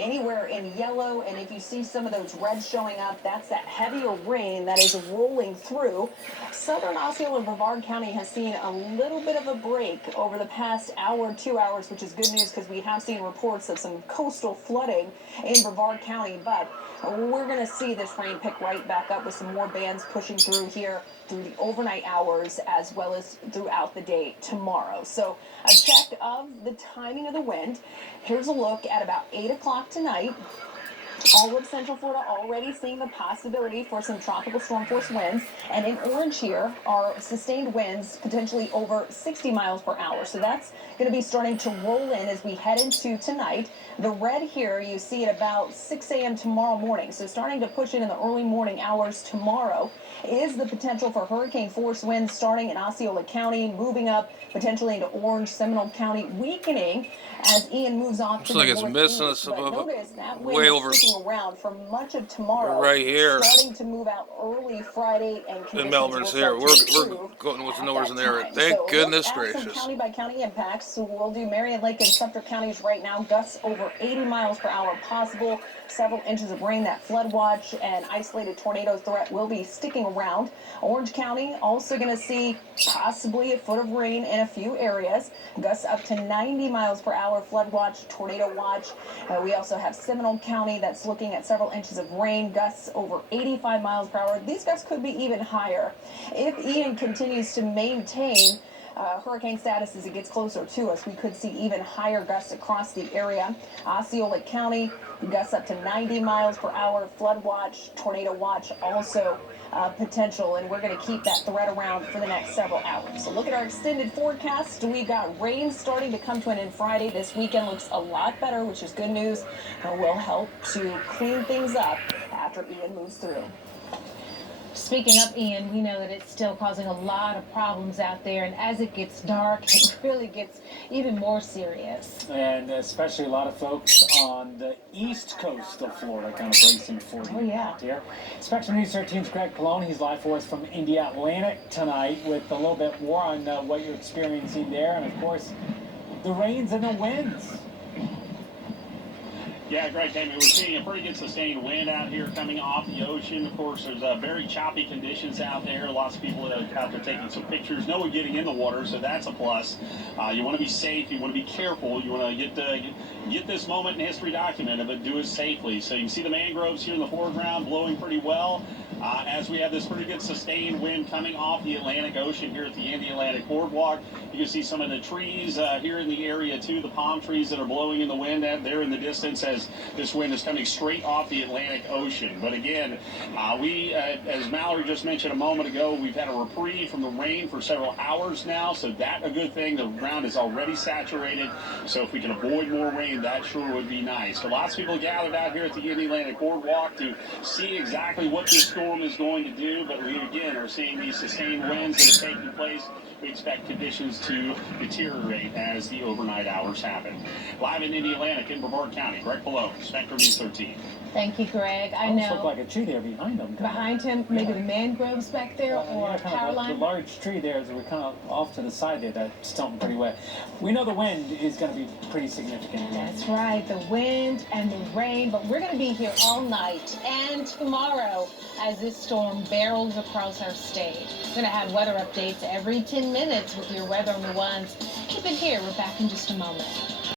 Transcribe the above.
anywhere in yellow. And if you see some of those reds showing up, that's that heavier rain that is rolling through. Southern Osceola and Brevard County has seen a little bit of a break over the past hour, 2 hours, which is good news because we have seen reports of some coastal flooding in Brevard County. But we're going to see this rain pick right back up with some more bands pushing through here through the overnight hours as well as throughout the day tomorrow. So a check of the timing of the wind. Here's a look at about 8 o'clock tonight. All of Central Florida already seeing the possibility for some tropical storm force winds. And in orange here are sustained winds potentially over 60 miles per hour. So that's going to be starting to roll in as we head into tonight. The red here you see at about 6 a.m. tomorrow morning. So starting to push in the early morning hours tomorrow is the potential for hurricane force winds starting in Osceola County, moving up potentially into Orange, Seminole County, weakening as Ian moves off to the northeast. Looks like it's missing us above notice that wind is sticking around for much of tomorrow. Right here. Starting to move out early Friday and conditions in Melbourne's here. We're going with the northern area. Thank goodness gracious. Some county by county impacts. So we'll do Marion Lake and Sumter counties right now. Gusts over 80 miles per hour possible. Several inches of rain. That flood watch and isolated tornado threat will be sticking around. Orange County also going to see possibly a foot of rain in a few areas. Gusts up to 90 miles per hour. Flood watch, tornado watch. We also have Seminole County that's looking at several inches of rain. Gusts over 85 miles per hour. These gusts could be even higher if Ian continues to maintain hurricane status as it gets closer to us. We could see even higher gusts across the area. Osceola County, gusts up to 90 miles per hour. Flood watch, tornado watch also potential, and we're going to keep that threat around for the next several hours. So look at our extended forecast. We've got rain starting to come to an end Friday. This weekend looks a lot better, which is good news, and will help to clean things up after Ian moves through. Speaking of Ian, we know that it's still causing a lot of problems out there, and as it gets dark, it really gets even more serious. And especially a lot of folks on the east coast of Florida kind of bracing for the impact here. Spectrum News 13's Greg Colon. He's live for us from Indialantic tonight with a little bit more on what you're experiencing there, and of course, the rains and the winds. Yeah, Greg, Tammy, we're seeing a pretty good sustained wind out here coming off the ocean. Of course, there's very choppy conditions out there. Lots of people out there taking some pictures. No one getting in the water, so that's a plus. You want to be safe. You want to be careful. You want to get this moment in history documented, but do it safely. So you can see the mangroves here in the foreground blowing pretty well. As we have this pretty good sustained wind coming off the Atlantic Ocean here at the Indialantic Boardwalk. You can see some of the trees here in the area too, the palm trees that are blowing in the wind there in the distance as this wind is coming straight off the Atlantic Ocean. But again, as Mallory just mentioned a moment ago, we've had a reprieve from the rain for several hours now, so that's a good thing. The ground is already saturated, so if we can avoid more rain, that sure would be nice. But lots of people gathered out here at the Indialantic Boardwalk to see exactly what this storm is going to do, but we again are seeing these sustained winds that are taking place. We expect conditions to deteriorate as the overnight hours happen. Live in Indialantic in Brevard County, Greg Colon, Spectrum News 13. Thank you, Greg. I Almost know. Look like a tree there behind him. Behind him, maybe the mangroves back there, or a power line. The large tree there, so we're kind of off to the side there, that's tilting pretty wet. We know the wind is going to be pretty significant. That's right, the wind and the rain, but we're going to be here all night and tomorrow as this storm barrels across our state. We're going to have weather updates every 10 minutes with your Weather on the Ones. Keep it here. We're back in just a moment.